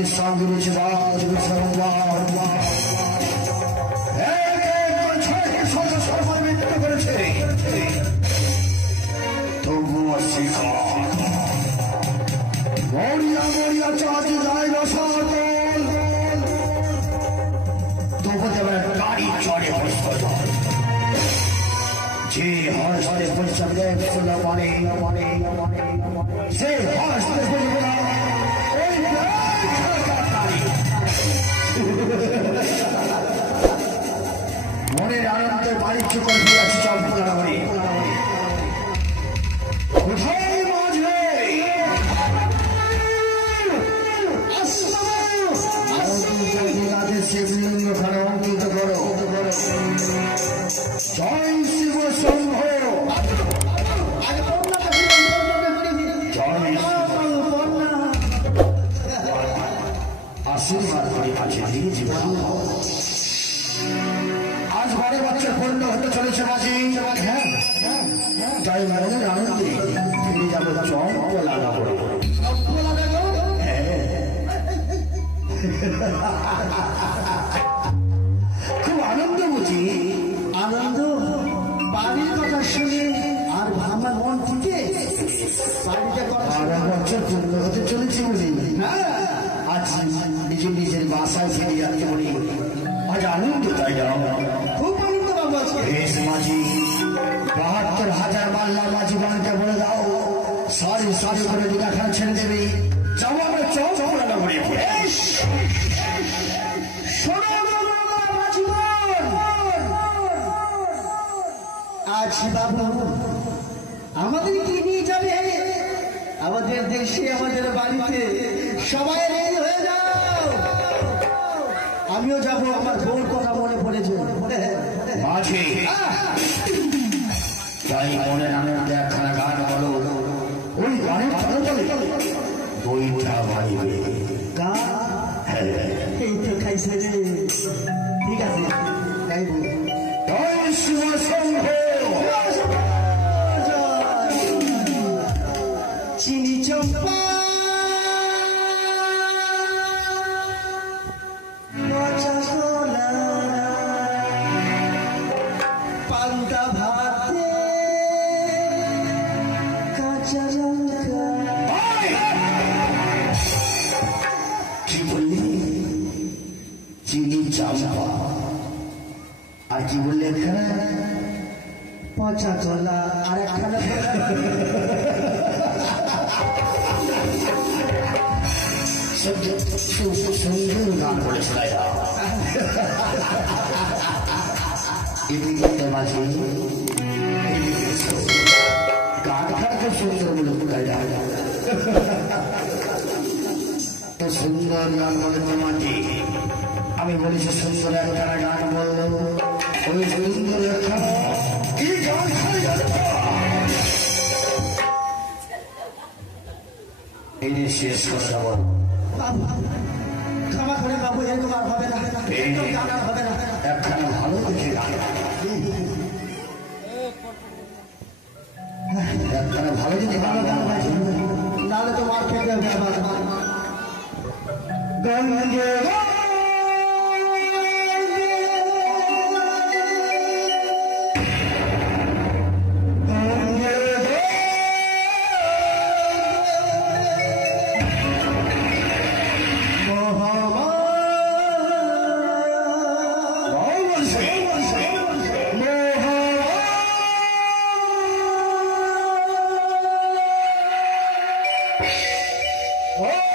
আমাদের সঙ্গে রয়েছে করেছে তবুও মরিয়া মরিয়া চাচি যায় তবু দেবে গাড়ি চড়ে যে হস্তে পরিশ্রম মানে সে হস্তে মনের আনন্দের বাড়ির চোখে আছে চম্পনা করে শিবলিঙ্গ খানে অঙ্কিত করো জয় শিব শম্ভ আশীর্বাদ করে কাছে দিয়ে জীবন আজ 12 বছর পূর্ণ হতে চলেছে মাঝি জয় মনের আনন্দে ফিরে যাবো চম্প লাগাবো খুব আনন্দ বুঝি আনন্দ বাড়ির কথা শুনে আর আমার মন থেকে বাড়িতে 12 বছর পূর্ণ হতে চলেছে বুঝি আজ নিজের নিজের বাসায় ফিরে যাচ্ছে বলি আজ আনন্দ তাই না খুব আনন্দ বাবু বেশ মাঝি 72,000 মাল্লা মাঝি বাড়িতে বলে দাও সারি সারি করে দিনাখান ছেড়ে দেবে যাবো আমরা চম্প লাগাবো আজ বাবু আমাদের কি নিয়ে যাবে আমাদের দেশে আমাদের বাড়িতে সবাই রেডি হয়ে যাও আমিও যাব আমার বউর কথা মনে পড়েছে মাঝি তাই মনে আনন্দে একখানা গান বলো ওই গানের তালে বইটা ভাইবে গান এই তো খাইছে রে ঠিক আছে তাই জয় শিব শম্ভ চিনি চম্পা পান্তা ভাতে কাঁচা লঙ্কা কি বললি চিনি চম্পা আর কি বললে একখানা পচা কলা আর একখানা সুন্দর গান বলে শোনায় এদিকে মাঝে গান খাতে সুন্দর বলে শোনায় তো সুন্দর গান বলে তোমাকে আমি বলেছি সুন্দর একখানা গান বললো ওই সুন্দর একখানা কি গান এই যে শেষ কথা বল ক্ষমা করে বাবু এরকম আর হবে না হবে না একখানা ভালো দেখে গান একখানা ভালো যদি গান নাহলে তো মার খেতে হবে আবার গঙ্গে Oh!